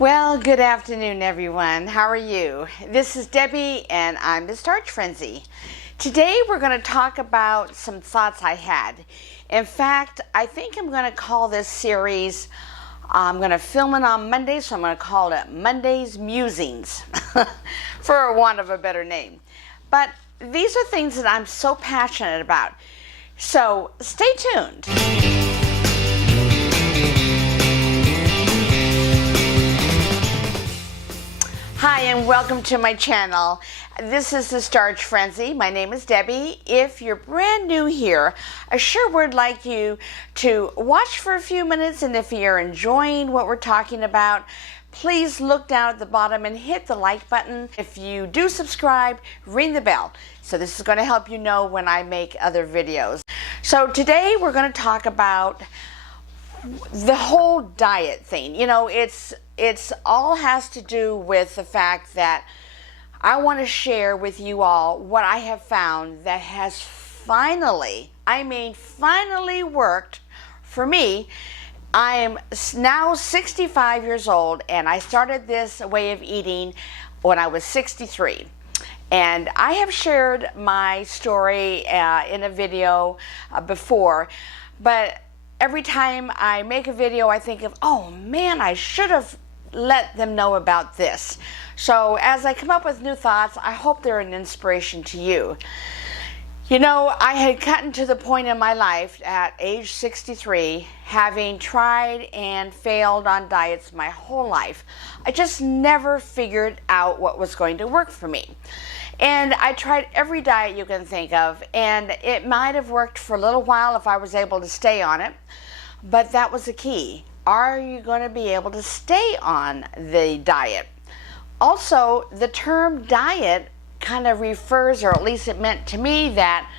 Well, good afternoon, everyone. How are you? This is Debbie, and I'm the Starch Frenzy. Today, we're going to talk about some thoughts I had. In fact, I think I'm going to call this series, I'm going to film it on Monday, so I'm going to call it Monday's Musings, for want of a better name. But these are things that I'm so passionate about. So, stay tuned. Hi, and welcome to my channel. This is the Starch Frenzy. My name is Debbie. If you're brand new here, I sure would like you to watch for a few minutes, and if you're enjoying what we're talking about, please look down at the bottom and hit the like button. If you do subscribe, ring the bell. So this is going to help you know when I make other videos. So today we're going to talk about the whole diet thing. You know, it's all has to do with the fact that I want to share with you all what I have found that has finally, finally worked for me. I am now 65 years old, and I started this way of eating when I was 63. And I have shared my story in a video before, but every time I make a video, I think of, oh man, I should have let them know about this. So as I come up with new thoughts, I hope they're an inspiration to you. You know, I had gotten to the point in my life at age 63, having tried and failed on diets my whole life. I just never figured out what was going to work for me. And I tried every diet you can think of, and it might have worked for a little while if I was able to stay on it, but that was the key. Are you going to be able to stay on the diet? Also, the term diet kind of refers, or at least it meant to me, that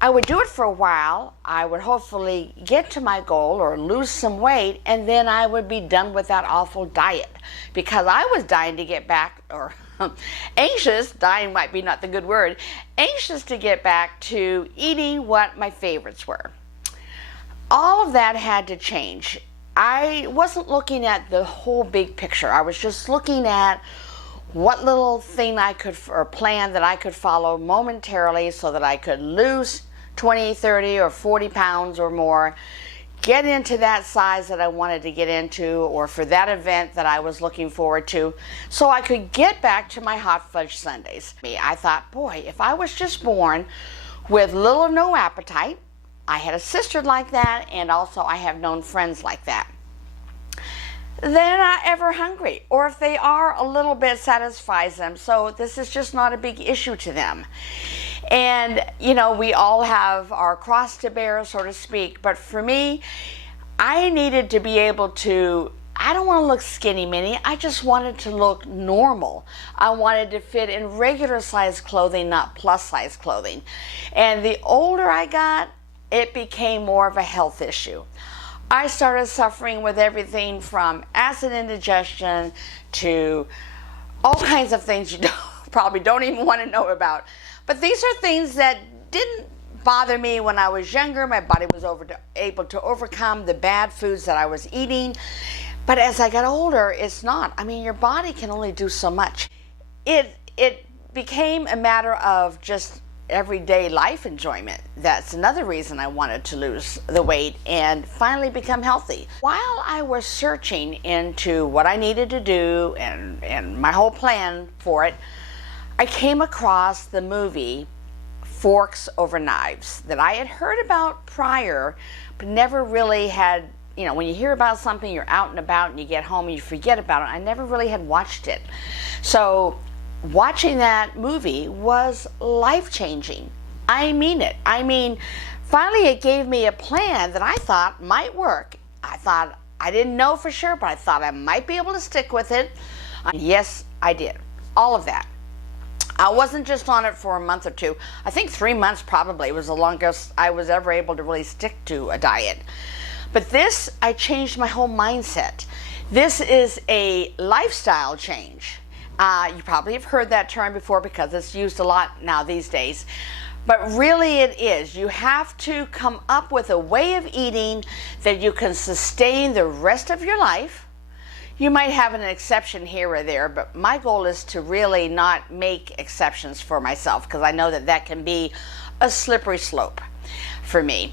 I would do it for a while, I would hopefully get to my goal or lose some weight, and then I would be done with that awful diet, because I was dying to get back, or anxious, dying might be not the good word, anxious to get back to eating what my favorites were. All of that had to change. I wasn't looking at the whole big picture. I was just looking at what little thing I could, or plan that I could follow momentarily so that I could lose 20, 30, or 40 pounds or more, get into that size that I wanted to get into, or for that event that I was looking forward to, so I could get back to my hot fudge sundaes. I thought, boy, if I was just born with little or no appetite, I had a sister like that, and also I have known friends like that. They're not ever hungry, or if they are, a little bit satisfies them, so this is just not a big issue to them. And, you know, we all have our cross to bear, so to speak, but for me, I needed to be able to, I don't want to look skinny mini, I just wanted to look normal. I wanted to fit in regular size clothing, not plus size clothing. And the older I got, it became more of a health issue. I started suffering with everything from acid indigestion to all kinds of things you probably don't even want to know about. But these are things that didn't bother me when I was younger. My body was able to overcome the bad foods that I was eating. But as I got older, it's not. I mean, your body can only do so much. It became a matter of just everyday life enjoyment. That's another reason I wanted to lose the weight and finally become healthy. While I was searching into what I needed to do and my whole plan for it, I came across the movie Forks Over Knives that I had heard about prior, but never really had, you know, when you hear about something, you're out and about and you get home and you forget about it. I never really had watched it. So watching that movie was life-changing. I mean it. I mean, finally it gave me a plan that I thought might work. I didn't know for sure, but I thought I might be able to stick with it. And yes, I did. All of that. I wasn't just on it for a month or two. I think 3 months probably was the longest I was ever able to really stick to a diet. But this, I changed my whole mindset. This is a lifestyle change. You probably have heard that term before because it's used a lot now these days. But really it is. You have to come up with a way of eating that you can sustain the rest of your life. You might have an exception here or there, but my goal is to really not make exceptions for myself, because I know that that can be a slippery slope for me.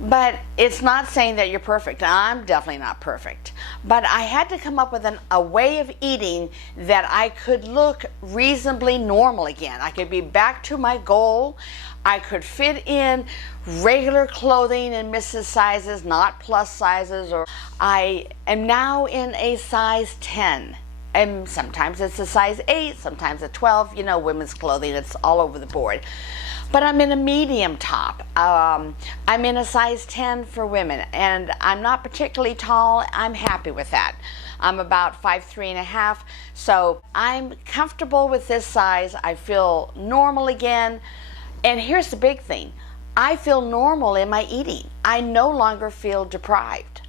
But it's not saying that you're perfect. I'm definitely not perfect. But I had to come up with a way of eating that I could look reasonably normal again. I could be back to my goal. I could fit in regular clothing in Mrs. sizes, not plus sizes. Or I am now in a size 10. And sometimes it's a size 8, sometimes a 12. You know, women's clothing, it's all over the board. But I'm in a medium top. I'm in a size 10 for women, and I'm not particularly tall. I'm happy with that. I'm about 5'3½", so I'm comfortable with this size. I feel normal again. And here's the big thing. I feel normal in my eating. I no longer feel deprived.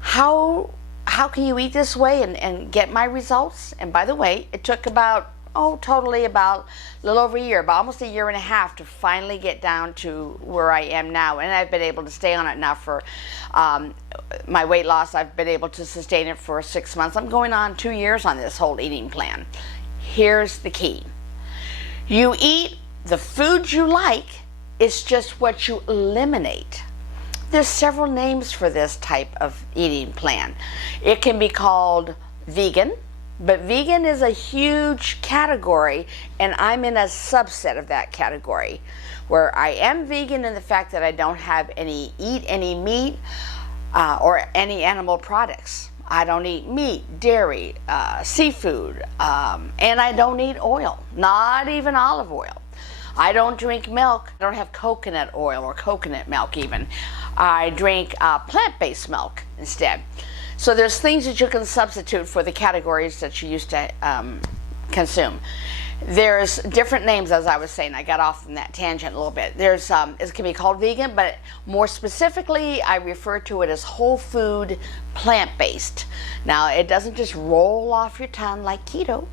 How can you eat this way and get my results? And by the way, it took about totally about a little over a year, about almost a year and a half to finally get down to where I am now. And I've been able to stay on it now for my weight loss. I've been able to sustain it for 6 months. I'm going on 2 years on this whole eating plan. Here's the key. You eat the foods you like. It's just what you eliminate. There's several names for this type of eating plan. It can be called vegan. But vegan is a huge category, and I'm in a subset of that category, where I am vegan in the fact that I don't eat any meat or any animal products. I don't eat meat, dairy, seafood, and I don't eat oil, not even olive oil. I don't drink milk. I don't have coconut oil or coconut milk even. I drink plant-based milk instead. So there's things that you can substitute for the categories that you used to consume. There's different names, as I was saying. I got off on that tangent a little bit. There's it can be called vegan, but more specifically, I refer to it as whole food plant-based. Now, it doesn't just roll off your tongue like keto.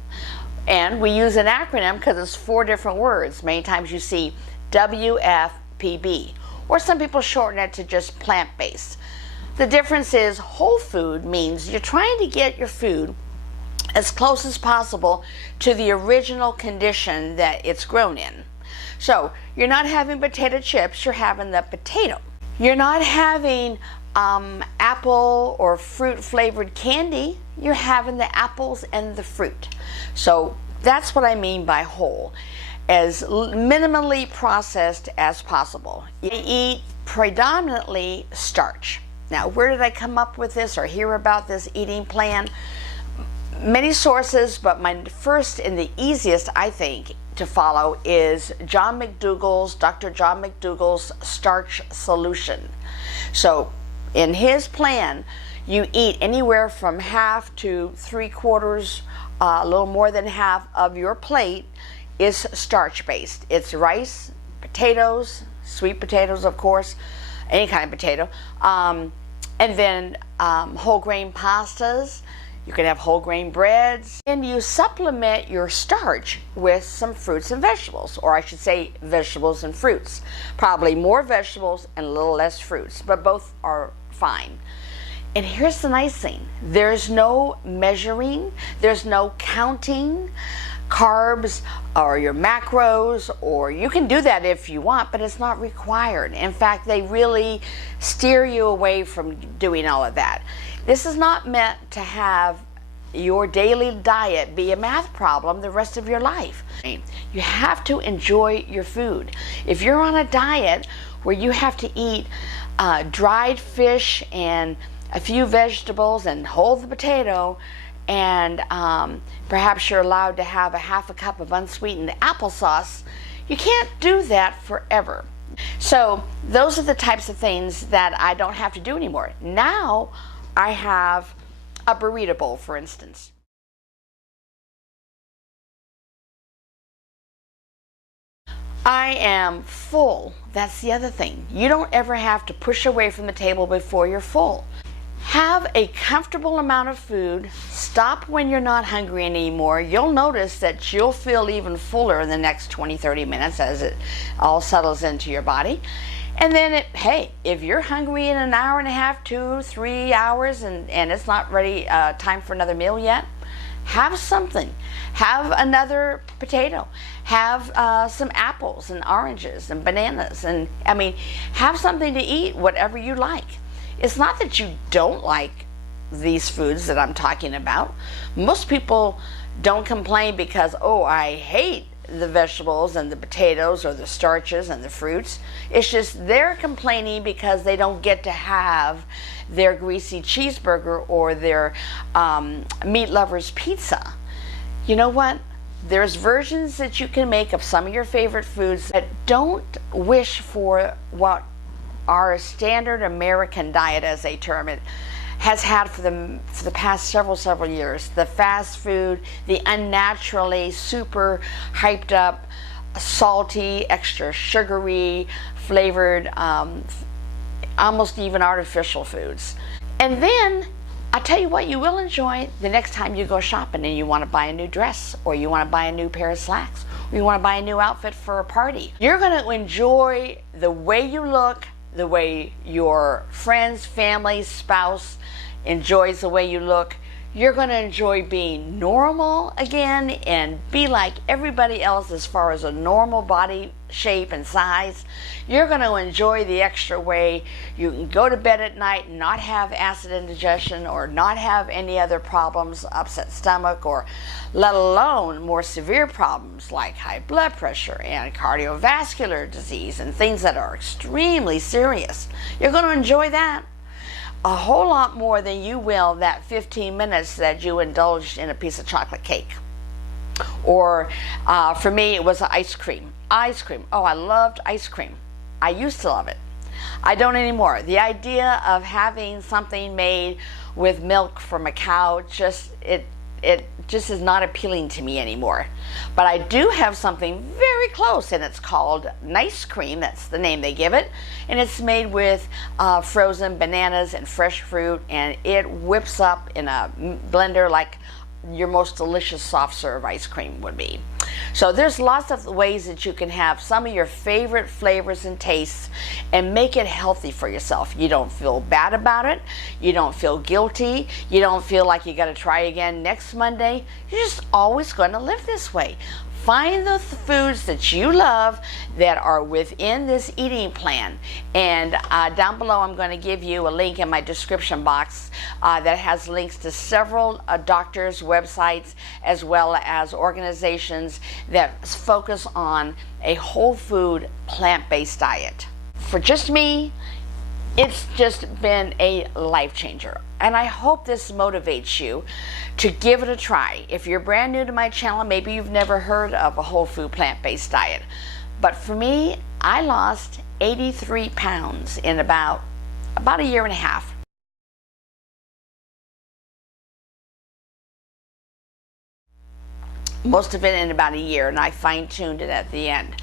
And we use an acronym because it's 4 different words. Many times you see WFPB, or some people shorten it to just plant-based. The difference is whole food means you're trying to get your food as close as possible to the original condition that it's grown in. So you're not having potato chips, you're having the potato. You're not having apple or fruit flavored candy, you're having the apples and the fruit. So that's what I mean by whole, as minimally processed as possible. You eat predominantly starch. Now, where did I come up with this or hear about this eating plan? Many sources, but my first and the easiest, I think, to follow is Dr. John McDougall's Starch Solution. So, in his plan, you eat anywhere from half to 3/4, a little more than half of your plate is starch-based. It's rice, potatoes, sweet potatoes, of course, any kind of potato, and then whole grain pastas. You can have whole grain breads, and you supplement your starch with some fruits and vegetables, or I should say vegetables and fruits. Probably more vegetables and a little less fruits, but both are fine. And here's the nice thing. There's no measuring, there's no counting carbs or your macros, or you can do that if you want, but it's not required. In fact, they really steer you away from doing all of that. This is not meant to have your daily diet be a math problem the rest of your life. You have to enjoy your food. If you're on a diet where you have to eat dried fish and a few vegetables and hold the potato, and perhaps you're allowed to have a half a cup of unsweetened applesauce, you can't do that forever. So those are the types of things that I don't have to do anymore. Now I have a burrito bowl, for instance. I am full. That's the other thing. You don't ever have to push away from the table before you're full. Have a comfortable amount of food. Stop when you're not hungry anymore. You'll notice that you'll feel even fuller in the next 20-30 minutes as it all settles into your body. And then, hey, if you're hungry in an hour and a half, 2, 3 hours, and it's not ready, time for another meal yet, have something. Have another potato. Have some apples and oranges and bananas. And I mean, have something to eat, whatever you like. It's not that you don't like these foods that I'm talking about. Most people don't complain because, oh, I hate the vegetables and the potatoes or the starches and the fruits. It's just they're complaining because they don't get to have their greasy cheeseburger or their meat lovers pizza. You know what? There's versions that you can make of some of your favorite foods that don't wish for what our standard American diet, as they term it, has had for the past several years. The fast food, the unnaturally super hyped up, salty, extra sugary, flavored, almost even artificial foods. And then I'll tell you what you will enjoy the next time you go shopping and you want to buy a new dress, or you want to buy a new pair of slacks, or you want to buy a new outfit for a party. You're going to enjoy the way you look, the way your friends, family, spouse enjoys the way you look. You're going to enjoy being normal again and be like everybody else as far as a normal body shape and size. You're going to enjoy the extra way you can go to bed at night and not have acid indigestion or not have any other problems, upset stomach, or let alone more severe problems like high blood pressure and cardiovascular disease and things that are extremely serious. You're going to enjoy that a whole lot more than you will that 15 minutes that you indulged in a piece of chocolate cake. Or for me, it was ice cream. Ice cream. Oh, I loved ice cream. I used to love it. I don't anymore. The idea of having something made with milk from a cow, it just is not appealing to me anymore. But I do have something very close, and it's called Nice Cream. That's the name they give it. And it's made with frozen bananas and fresh fruit, and it whips up in a blender like your most delicious soft serve ice cream would be. So there's lots of ways that you can have some of your favorite flavors and tastes and make it healthy for yourself. You don't feel bad about it. You don't feel guilty. You don't feel like you got to try again next Monday. You're just always going to live this way. Find the foods that you love that are within this eating plan. And down below, I'm going to give you a link in my description box that has links to several doctors' websites, as well as organizations that focus on a whole food, plant-based diet. For just me, it's just been a life changer. And I hope this motivates you to give it a try. If you're brand new to my channel, maybe you've never heard of a whole food plant-based diet. But for me, I lost 83 pounds in about a year and a half. Most of it in about a year, and I fine-tuned it at the end.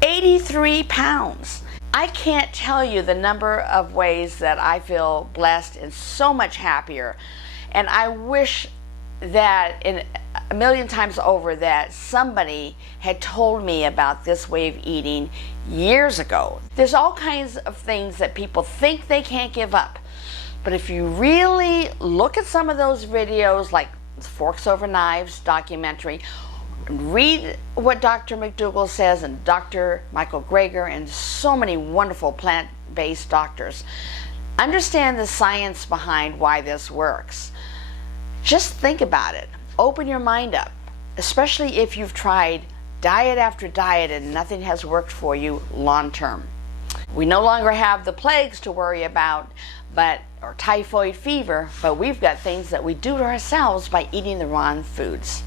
83 pounds. I can't tell you the number of ways that I feel blessed and so much happier. And I wish that in a million times over that somebody had told me about this way of eating years ago. There's all kinds of things that people think they can't give up. But if you really look at some of those videos, like Forks Over Knives documentary, read what Dr. McDougall says and Dr. Michael Greger and so many wonderful plant-based doctors. Understand the science behind why this works. Just think about it. Open your mind up, especially if you've tried diet after diet and nothing has worked for you long term. We no longer have the plagues to worry about, or typhoid fever, but we've got things that we do to ourselves by eating the wrong foods.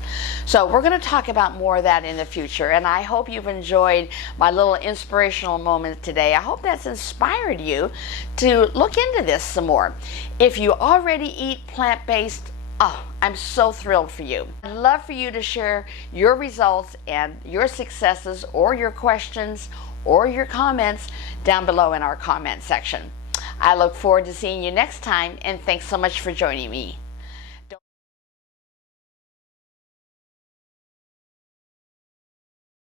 So we're going to talk about more of that in the future, and I hope you've enjoyed my little inspirational moment today. I hope that's inspired you to look into this some more. If you already eat plant-based, oh, I'm so thrilled for you. I'd love for you to share your results and your successes or your questions or your comments down below in our comment section. I look forward to seeing you next time, and thanks so much for joining me.